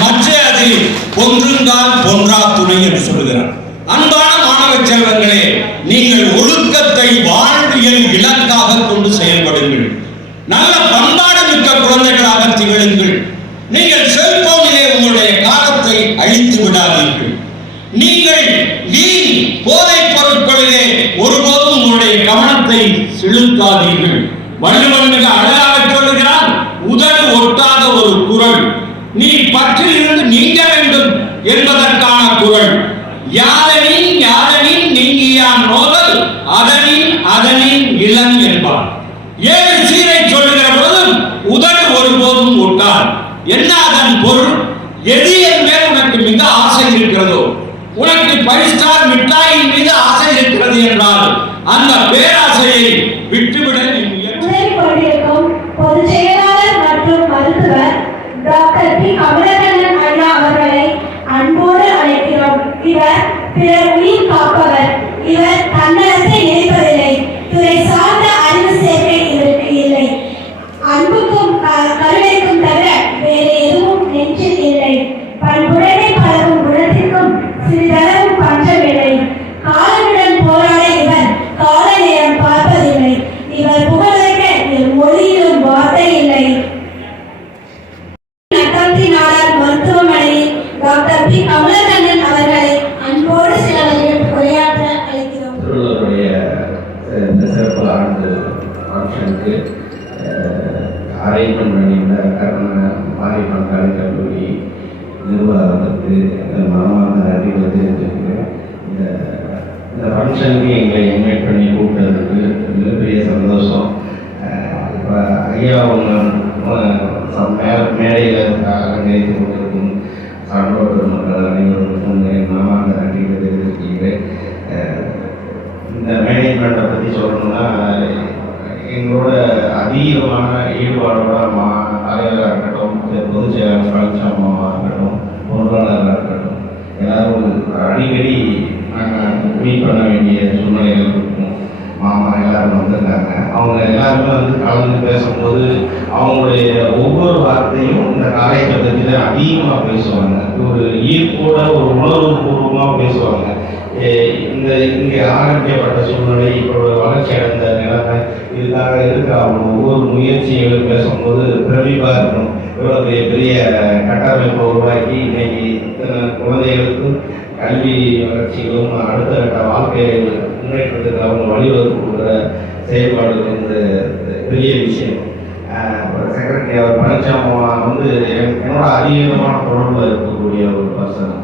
மற்ற அது பொன்றுங்கால் பொன்றா துணை என்று சொல்கிறார். அன்பான மாணவ செல்வங்களே, நீங்கள் ஒழுக்கத்தை வாழ்வியல் இலக்காக கொண்டு செயல்படுங்கள். நல்ல பண்பாடு மிக்க குழந்தைகளாக திகழுங்கள். நீங்கள் செல்போனிலே உங்களுடைய காலத்தை அழித்து விடாதீர்கள். நீங்கள் வீண் போதைப் பொருட்களிலே ஒருபோதும் உங்களுடைய கவனத்தை செலுத்தாதீர்கள். வள்ளுவன் மிக அழகாக சொல்லுகிறான், உதடு ஒட்டாத ஒரு குறள், நீ பற்றிலிருந்து நீங்க வேண்டும் என்பதற்கான குறள். யாதனின் யாதனின் நீங்கியான் நோதல் அதனின் அதனின் இளம் என்பார். 7 சீரை சொல்லுகிற பொழுதும் உதடு ஒருபோதும் ஒட்டார். என்ன அதன் பொருள்? எது என் மேல் உனக்கு மிக ஆசை இருக்கிறதோ, உனக்கு 5 ஸ்டார் மிட்டாயின் மீது ஆசை இருக்கிறது என்றால் அந்த பேராசையை விட்டுவிட நீ கொண்டிருக்கும் பொதுச் செயலாளர் மற்றும் மருத்துவர் டாக்டர் பி. கமலக்கண்ணன் ஐயா அவர்களை அன்போடு அழைக்கிறோம். இவர் பிறர் உயிர் காப்பவர். இவர் தன்னலத்தை நினைப்பதில்லை. துறை சார்ந்த அறிவு சேர்க்கை இதற்கு இல்லை. அன்புக்கும் கருணைக்கும் தவிர வேறு எதுவும் நெஞ்சில் இல்லை. பண்புடனே பழகும் குணத்திற்கும் சிறிதளவும் பஞ்சமில்லை. காலனுடன் போராட இவர் கால நேரம் பார்ப்பதில்லை. இவர் புகழ்க்க மொழியிலும் வார்த்தை இல்லை. நட்டாத்தி நாடார் மருத்துவமனையில் டாக்டர் பி. கமலக்கண்ணன் அவர்களை அன்போடு சில உரையாற்ற அழைக்கிறோம். திருவள்ளுவருடைய இந்த சிறப்பு ஆண்டு ஃபங்க்ஷனுக்கு அரேஞ்ச்மெண்ட் பண்ணியிருந்த மாரியம்மன் கலை கல்லூரி நிர்வாகத்துக்கு மனமார்ந்த நன்றிகளை தெரிவிச்சிருக்கிறேன். இந்த ஃபங்க்ஷனுக்கு எங்களை இன்வைட் பண்ணி கூப்பிட்டதுக்கு மிகப்பெரிய சந்தோஷம். இப்போ ஐயா மேடையில் அலங்கரித்து கொண்டிருக்கும் சான்றோர் மக்கள் அனைவருக்கும் மனமார்ந்த நன்றிகளை தெரிவிக்கிறேன். இந்த மேனேஜ்மெண்ட்டை பற்றி சொல்லணும்னா, எங்களோட அதிகமான ஈடுபாடோட தலைவராக இருக்கட்டும், பொதுச் செயலாளர் பழனிசாமியாக இருக்கட்டும், பொருளாளராக இருக்கட்டும், எல்லாரும் அடிக்கடி நாங்கள் மீட் பண்ண வேண்டிய சூழ்நிலைகள் இருக்கும். மாமா எல்லாரும் வந்திருக்காங்க. அவங்க எல்லாருமே கலந்து பேசும்போது அவங்களுடைய ஒவ்வொரு வார்த்தையும் இந்த காலேஜை பற்றி தான் அதிகமாக பேசுவாங்க. ஒரு ஈர்ப்போட ஒரு உணர்வு பூர்வமாக பேசுவாங்க. இங்கே ஆரம்பிக்கப்பட்ட சூழ்நிலை இப்போ வளர்ச்சி அடைந்த நிலைமை இதுக்காக அவங்க ஒவ்வொரு முயற்சிகளும் பேசும்போது பிரமிப்பாக இருக்கணும். இவ்வளோ பெரிய கட்டமைப்பை உருவாக்கி இன்னைக்கு குழந்தைகளுக்கும் கல்வி வளர்ச்சிகளும் அடுத்த கட்ட வாழ்க்கையை முன்னேற்றத்துக்கு அவங்க வழிவகுப்பு கொடுக்குற செயல்பாடுகள் பெரிய விஷயம். செக்ரட்டரி அவர் பழனிசாமி என்னோட அதிகமான தொடர்பில் இருக்கக்கூடிய ஒரு பர்சன்.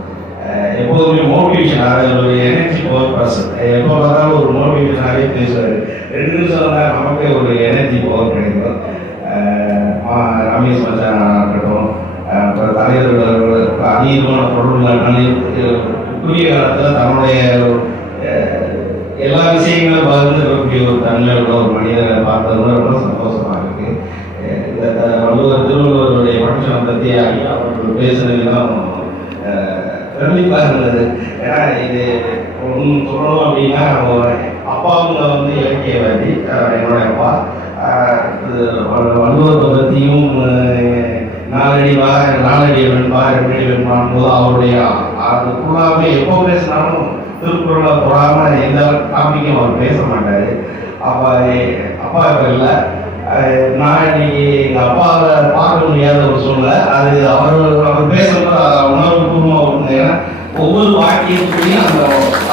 எப்போதுமே மோட்டிவேஷன், அதாவது ஒரு எனர்ஜி பவர் பர்சன். எப்போ பார்த்தாலும் ஒரு மோட்டிவேஷனாகவே பேசுவார். 2 நிமிஷம் தான் நமக்கே ஒரு எனர்ஜி பவர் கிடைக்கும். ரமேஷ் மச்சானா இருக்கட்டும், அப்புறம் தலைவர்கள் அதிகமான தொடர்புகள் குறுகிய காலத்தில் தன்னுடைய எல்லா விஷயங்களும் பகிர்ந்துக்கூடிய ஒரு தன்மையோட ஒரு மனிதரை பார்த்தது ரொம்ப சந்தோஷமாக இருக்குது. இந்த திருவள்ளுவருடைய ஃபங்க்ஷனை பற்றி ஐயா அவர்கள் பேசுனதுலாம் பிரமிப்பாக இருந்தது. ஏன்னா இது ஒன்று சொல்லணும் அப்படின்னா, அப்பாவும் இலக்கியவாதி. என்னோட அப்பா வள்ளுவத்தை பற்றியும் நாலடி வெண்பா 2 வெண்பான் போது அவருடைய அது ஃபுல்லாகவே எப்போ பேசினாலும் திருக்குறளை போடாமல் எந்த டாப்பிக்கும் அவர் பேச மாட்டார். அப்பா இப்போ இல்லை. நான் இன்னைக்கு எங்கள் அப்பாவை பார்க்க முடியாத ஒரு சூழ்நிலை. அது அவர் பேசும்போது உணர்வுபூர்வமாக இருக்கும். ஏன்னா ஒவ்வொரு வாக்கியத்துலையும்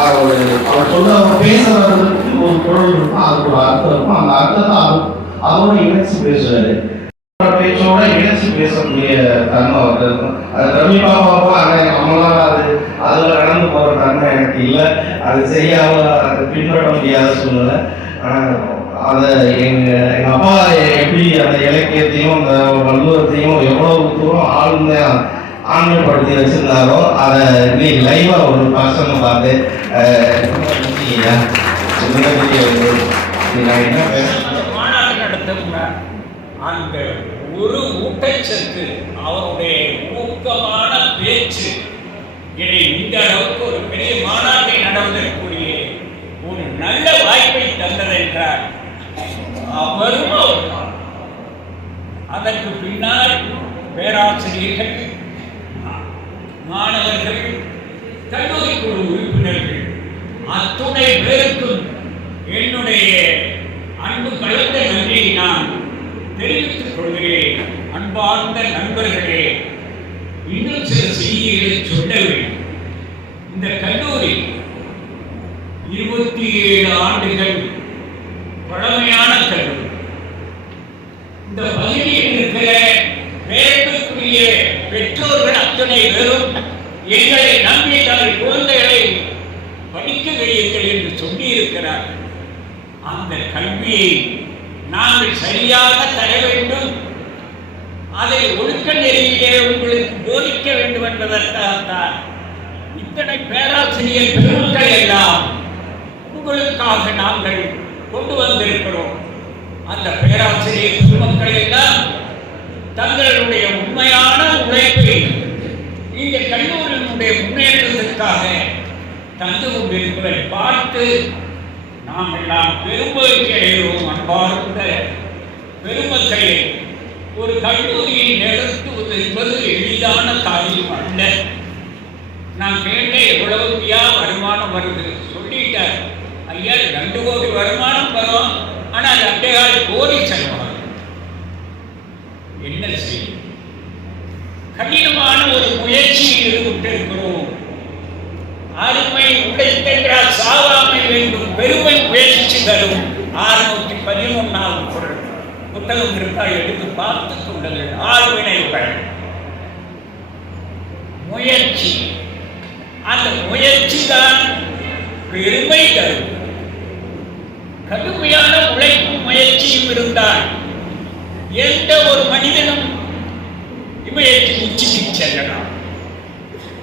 அவர் சொல்ல அவர் பேசுறதுக்கு ஒரு பொருள் இருக்கும், அதுக்கு ஒரு அர்த்தம் இருக்கும். அந்த அர்த்தத்தை அதோட இணைச்சி பேசுவார். பேச்சோட இணைச்சி பேசக்கூடிய தன்மை வந்து இருக்கும். அது ரவி பாபாவும் நம்மளால அதில் நடந்து போகிற தன்மை எனக்கு இல்லை. அது செய்யாமல் அதை பின்பற்ற முடியாத சூழ்நிலை. அதை எங்கள் அப்பா எப்படி அந்த இலக்கியத்தையும் அந்த வள்ளுவத்தையும் எவ்வளவு தூரம் ஆண்மைப்படுத்தி வச்சிருந்தாரோ அதை இன்னைக்கு லைவாக ஒரு பர்சனை பார்த்து என்ன பேச அந்த ஒரு ஊட்டச்சத்து, அவருடைய ஊக்கமான பேச்சு இதை இந்த அளவுக்கு ஒரு பெரிய மாநாட்டை நடவதற்குரிய ஒரு நல்ல வாய்ப்பை தந்தது என்றார். அவரும் ஒருவர். அதற்கு பின்னால் பேராசிரியர்கள், மாணவர்கள், கல்லூரி குழு உறுப்பினர்கள் அத்துணை பேருக்கும் என்னுடைய அன்பு கலந்த நன்றியை நான் தெரிவித்துக் கொள்கிறேன். அன்பார்ந்த நண்பர்களே, இன்னும் சில செய்திகளை சொல்ல வேண்டும். இந்த கல்லூரி 27 ஆண்டுகள் பழமையான கல்லூரி. இந்த பகுதியில் இருக்கிற பேரன்புக்குரிய பெற்றோர்கள் அத்தனை பேரும் எங்களை நம்பி தங்கள் குழந்தைகளை படிக்க வையுங்கள் என்று சொல்லியிருக்கிறார்கள். அந்த கல்வியை நாங்கள் சரியாக தர வேண்டும், அதை ஒழுக்க நெறியிலே உங்களுக்கு போதிக்க வேண்டும் என்பதற்காகத்தான் இத்தனை பேராசிரியர் பெருமக்கள் எல்லாம் உங்களுக்காக நாங்கள் கொண்டு வந்திருக்கிறோம். அந்த பேராசிரியர் பெருமக்கள் எல்லாம் தங்களுடைய உண்மையான உழைப்பை இந்த கல்லூரியினுடைய முன்னேற்றத்திற்காக தந்து கொண்டிருப்பதை பார்த்து நாம் எல்லாம் பெருமகிழ்ச்சி அடைகிறோம். அன்பார்ந்த பெருமக்களே, ஒரு கல்லூரியை நடத்துவது என்பது எளிதான காரியம் அல்ல. நான் கேட்டேன், எவ்வளவுயா வருமானம் வருது சொல்லிட்டார். ஐயா 2 கோடி வருமானம் வரும், ஆனால் 2.5 கோடி செலவாகும். என்ன செய்யும்? கடினமான ஒரு முயற்சியில் ஈடுபட்டிருக்கிறோம். அருமை உடைத்தென்றால் சாவாமை வேண்டும், பெருமை முயற்சி தரும். 611வது குறள் புத்தகம் இருந்தால் எடுத்து பார்த்துக் கொள்ளுங்கள். ஆழ்வினைகள் முயற்சி, அந்த முயற்சி தான் பெருமை தரும். கடுமையான உழைப்பும் முயற்சியும் இருந்தால் எந்த ஒரு மனிதனும் இமயத்தின் உச்சிக்கு செல்லலாம்,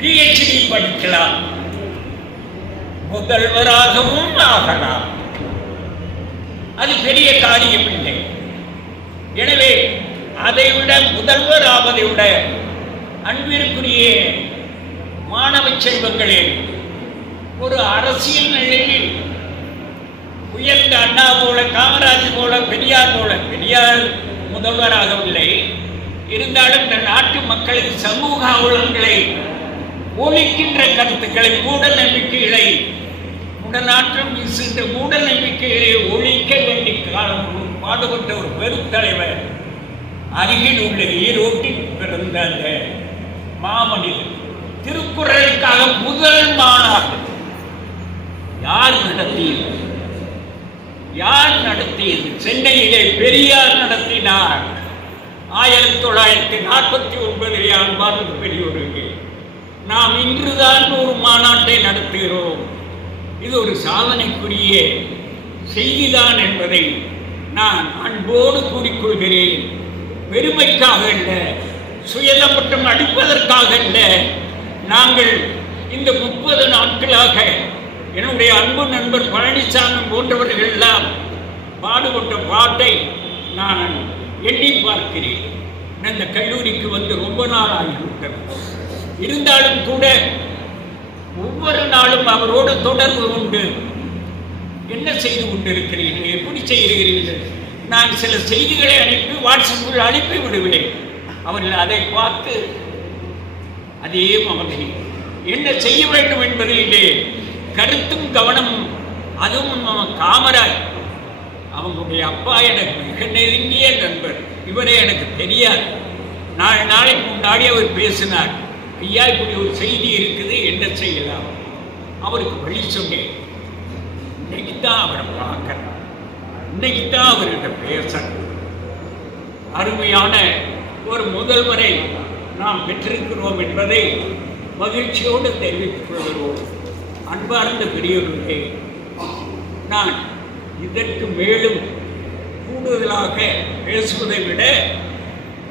PhD படிக்கலாம், முதல்வராகவும் ஆகலாம். அது பெரிய காரியம் இல்லை. எனவே அதைவிட முதல்வர் ஆவதை விட அன்பிற்குரிய மாணவ செல்வங்களே, ஒரு அரசியல் நிலையில் உயர்ந்த அண்ணா போல, காமராஜ் போல, பெரியார் போல, பெரியார் முதல்வராகவில்லை, இருந்தாலும் இந்த நாட்டு மக்களுக்கு சமூக அவலங்களை ஒழிக்கின்ற கருத்துக்களை, மூட நம்பிக்கைகளை, உடனாற்றம் வீசுகின்ற மூட நம்பிக்கைகளை ஒழிக்க வேண்டிய காலம் பாடுபட்ட ஒரு பெரும் தலைவர், அருகில் உள்ள ஈரோட்டில் பிறந்த அந்த மாமனிதர். திருக்குறளுக்காக முதல் மாநாடு யார் நடத்தியது? யார் நடத்தியது? சென்னையிலே பெரியார் நடத்தினார். 1949 அன்பார்ந்த பெரியோருக்கு நாம் இன்றுதான் ஒரு மாநாட்டை நடத்துகிறோம். இது ஒரு சாதனைக்குரிய செய்திதான் என்பதை நான் அன்போடு கூறிக்கொள்கிறேன். பெருமைக்காக அல்ல, சுயநலம் அடிப்பதற்காக அல்ல. நாங்கள் இந்த 30 நாட்களாக என்னுடைய அன்பு நண்பர் பழனிசாமி போன்றவர்கள் எல்லாம் பாடுபட்ட பாட்டை நான் எண்ணி பார்க்கிறேன். இந்த கல்லூரிக்கு வந்து ரொம்ப நாள் ஆகிவிட்டது. இருந்தாலும் கூட ஒவ்வொரு நாளும் அவரோடு தொடர்பு கொண்டு என்ன செய்து கொண்டிருக்கிறீர்கள், எப்படி செய்கிறீர்கள், நான் சில செய்திகளை அனுப்பி வாட்ஸ்அப்பில் அனுப்பி விடுவேன். அவர்கள் அதை பார்த்து அதே மாதிரி என்ன செய்ய வேண்டும் என்பதிலே கருத்தும் கவனமும். அதுவும் காமராஜ் அவங்களுடைய அப்பா எனக்கு மிக நெருங்கிய நண்பர். இவரே எனக்கு தெரியாது. நாளைக்கு முன்னாடி அவர் பேசினார், ஐயா இப்படி ஒரு செய்தி இருக்குது, என்ன செய்யலாம்? அவருக்கு வழி சொன்னேன். இன்னைக்கு தான் அவரை பார்க்கிறேன், இன்னைக்கு தான் அவர்கிட்ட பேசுறேன். அருமையான ஒரு முதல்வரை நாம் பெற்றிருக்கிறோம் என்பதை மகிழ்ச்சியோடு தெரிவித்துக் கொள்கிறோம். அன்பார்ந்த பெரியவர்களே, நான் இதற்கு மேலும் கூடுதலாக பேசுவதை விட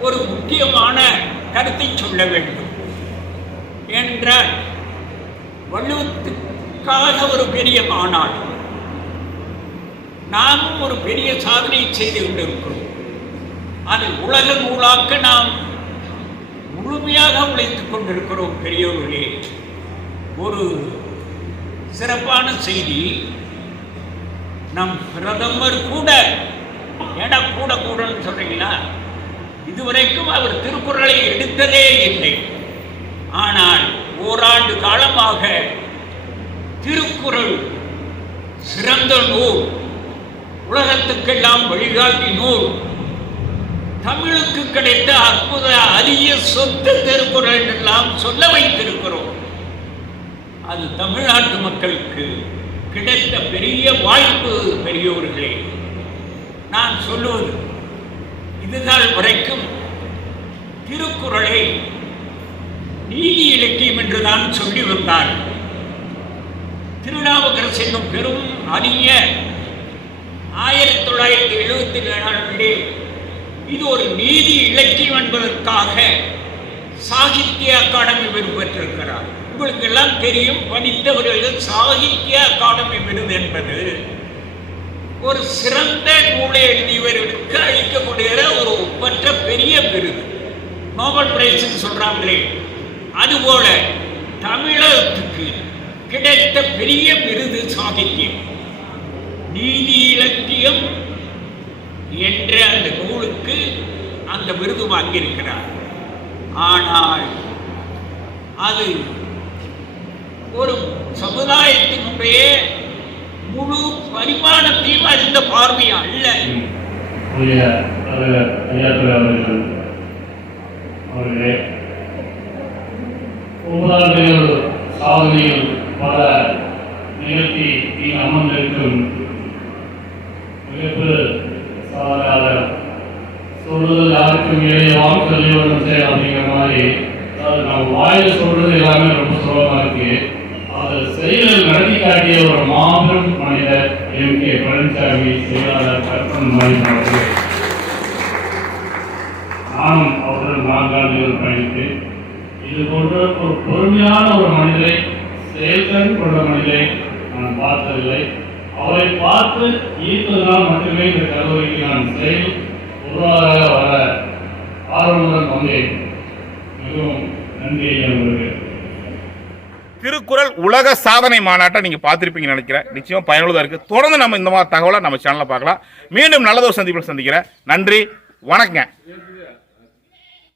ஒரு முக்கியமான கருத்தை சொல்ல வேண்டும். என்றால் வள்ளுவத்துக்காக ஒரு பெரிய மாநாடு, நாமும் ஒரு பெரிய சாதனை செய்து கொண்டிருக்கிறோம். அது உலக நூலாக்க நாம் முழுமையாக உழைத்துக் கொண்டிருக்கிறோம். பெரியவர்களே, ஒரு சிறப்பான செய்தி, நம் பிரதமர் கூட ஏன்னா கூடன்னு சொல்றீங்களா? இதுவரைக்கும் அவர் திருக்குறளை எடுத்ததே இல்லை. ஆனால் ஓராண்டு காலமாக திருக்குறள் சிறந்த நூல், உலகத்துக்கெல்லாம் வழிகாட்டி நூல், தமிழுக்கு கிடைத்த அற்புத அரிய சொத்து திருக்குறள் எல்லாம் சொல்ல வைத்திருக்கிறோம். அது தமிழ்நாட்டு மக்களுக்கு கிடைத்த பெரிய வாய்ப்பு. பெரியோர்களே, நான் சொல்லுவது இதுகால் வரைக்கும் திருக்குறளை நீதி இலக்கியம் என்று தான் சொல்லி வந்தார். திருநாவுக்கரசு என்னும் பெரும் அறிஞர் 1977 இது ஒரு நீதி இலக்கியம் என்பதற்காக சாகித்ய அகாடமி விருது பெற்றிருக்கிறார். உங்களுக்கு எல்லாம் தெரியும், படித்தவர்கள் சாகித்ய அகாடமி விருது என்பது ஒரு சிறந்த நூலை எழுதியவர்களுக்கு அளிக்கக்கூடிய ஒரு ஒப்பற்ற பெரிய விருது, நோபல் பிரைஸ் சொல்றாங்களே. அதுபோல தமிழகத்துக்கு கிடைத்த பெரிய விருது சாகித்யம். நீதி இலக்கியம் என்ற அந்த நூலுக்கு அந்த விருது வாங்கியிருக்கிறார். ஆனால் அது ஒரு சமுதாயத்தினுடைய முழு பரிமாணத்தையும் அறிந்த பார்வை அல்ல. அவர்களே, 9 சாதனையில் பல நிகழ்த்தி நீங்கள் அமர்ந்திருக்கும் மிகப்பெரிய சாதனையாளர் சொல்றது யாருக்கும் எளிய வாக்குறுதியோடு செய்யலாம் அப்படிங்கிற மாதிரி, அது நம்ம வாயில் சொல்றது எல்லாமே ரொம்ப சுலபமாக இருக்கு. அதை செயலில் நடத்தி காட்டிய ஒரு மாபெரும் மனிதர் MK பழனிசாமி, செயலாளர் கற்பன் அவர்கள். நானும் அவர்கள் 4 ஆண்டுகள் பயணித்து இது போன்ற ஒரு பொறுமையான ஒரு மனிதரை, செயல்திறன் கொண்ட மனிதரை நான் பார்த்ததில்லை. அவரை பார்த்து ஈர்த்ததனால் மட்டுமே இந்த கல்லூரிக்கு நான் செயல் உருவாக வர ஆர்வமுடன் வந்தேன். மிகவும் நன்றி அவர்களுக்கு. திருக்குறள் உலக சாதனை மாநாட்டை நீங்க பார்த்திருப்பீங்கன்னு நினைக்கிறேன். நிச்சயம் பயனுள்ளதா இருக்கு. தொடர்ந்து நம்ம இந்த மாதிரி தகவலை நம்ம சேனல்ல பார்க்கலாம். மீண்டும் நல்லதொரு சந்திப்பில் சந்திக்கிறேன். நன்றி, வணக்கங்க.